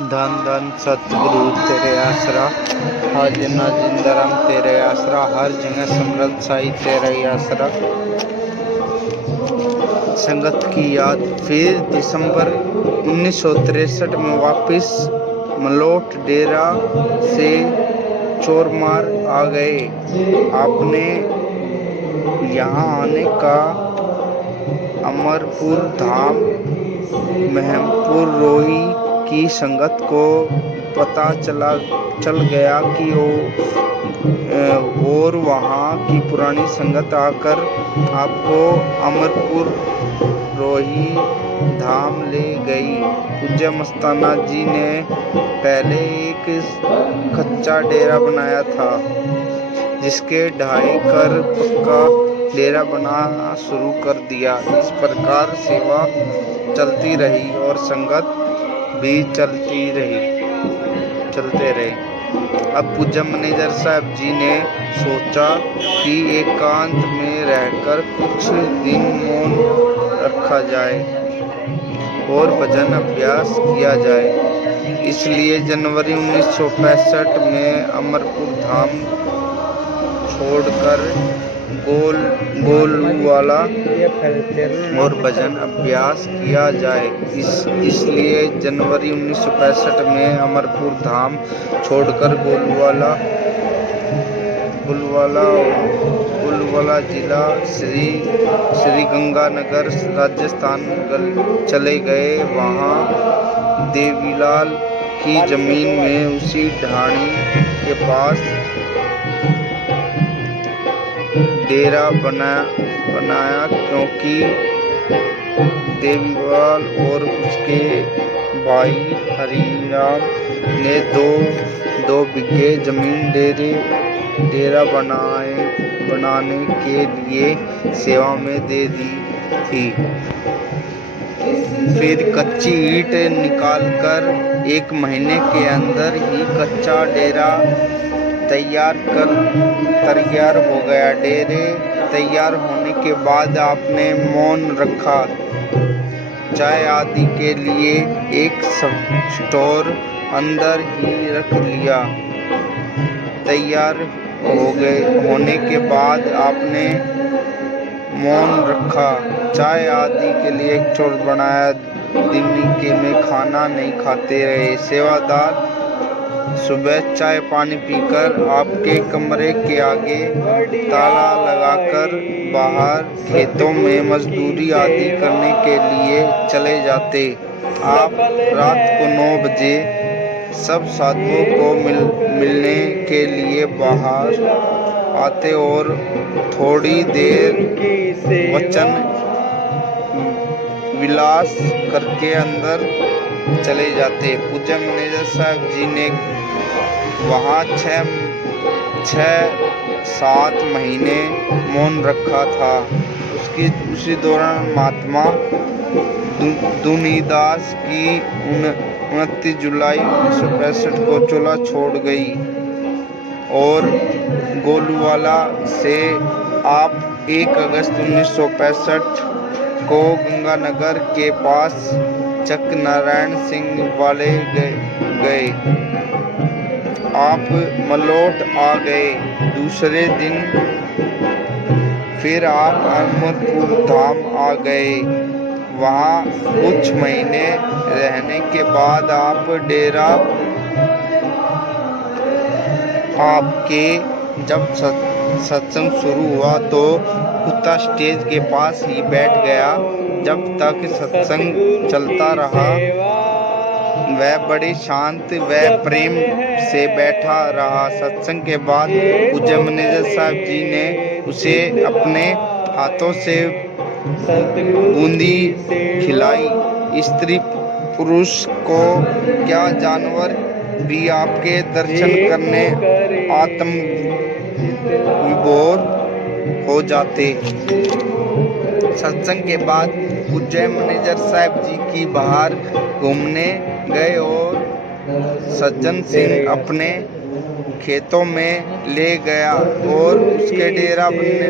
धन धन सतगुरु तेरे आसरा, आज ना जिंदरम तेरे आसरा, हर जगह समृद्ध साई तेरा ही आसरा। संगत की याद। फिर दिसंबर 1963 में वापस मलोट डेरा से चोरमार आ गए। आपने यहाँ आने का अमरपुर धाम महमपुर रोही की संगत को पता चल गया कि और वहाँ की पुरानी संगत आकर आपको अमरपुर रोही धाम ले गई। पूज्य मस्ताना जी ने पहले एक कच्चा डेरा बनाया था, जिसके ढाई कर पक्का डेरा बनाना शुरू कर दिया। इस प्रकार सेवा चलती रही और संगत भी चलते रहे। अब पूज्य मैनेजर साहब जी ने सोचा कि एकांत में रहकर कुछ दिन मौन रखा जाए और भजन अभ्यास किया जाए। इसलिए जनवरी 1965 में अमरपुर धाम छोड़कर गोलवाला और भजन अभ्यास किया जाए। इसलिए जनवरी 1965 में अमरपुर धाम छोड़कर गोलवाला जिला श्री गंगानगर राजस्थान चले गए। वहाँ देवीलाल की जमीन में उसी ढाणी के पास डेरा बनाया, क्योंकि देवीलाल और उसके भाई हरिराम ने दो बिघे जमीन डेरा बनाने के लिए सेवा में दे दी थी। फिर कच्ची ईंट निकालकर 1 महीने के अंदर ही कच्चा डेरा तैयार हो गया। डेरे तैयार होने के बाद आपने मौन रखा। चाय आदि के लिए एक स्टोर अंदर ही रख लिया। तैयार होने के बाद आपने मौन रखा। चाय आदि के लिए एक स्टोर बनाया। दिन में खाना नहीं खाते रहे। सेवादार सुबह चाय पानी पीकर आपके कमरे के आगे ताला लगाकर बाहर खेतों में मजदूरी आदि करने के लिए चले जाते। आप रात को 9 बजे सब साधुओं को मिलने के लिए बाहर आते और थोड़ी देर वचन विलास करके अंदर चले जाते। पूज्य मैनेजर साहब जी ने वहाँ 6-7 महीने मौन रखा था। उसी दौरान महात्मा दुनीदास की 29 जुलाई 1965 को चोला छोड़ गई और गोलवाला से आप 1 अगस्त 1965 को गंगानगर के पास चक नारायण सिंह वाले गए। आप मलोट आ गए। दूसरे दिन फिर आप अमरपुर धाम आ गए। वहाँ कुछ महीने रहने के बाद आप डेरा आपके जब सत्संग शुरू हुआ तो कुत्ता स्टेज के पास ही बैठ गया। जब तक सत्संग चलता रहा वह बड़े शांत व प्रेम से बैठा रहा। सत्संग के बाद पूज्य मैनेजर साहब जी ने उसे अपने हाथों से बूंदी खिलाई। स्त्री पुरुष को क्या जानवर भी आपके दर्शन करने आत्म विभोर हो जाते। सत्संग के बाद पूज्य मैनेजर साहब जी की बाहर घूमने गए और सज्जन सिंह अपने खेतों में ले गया और उसके डेरा बनने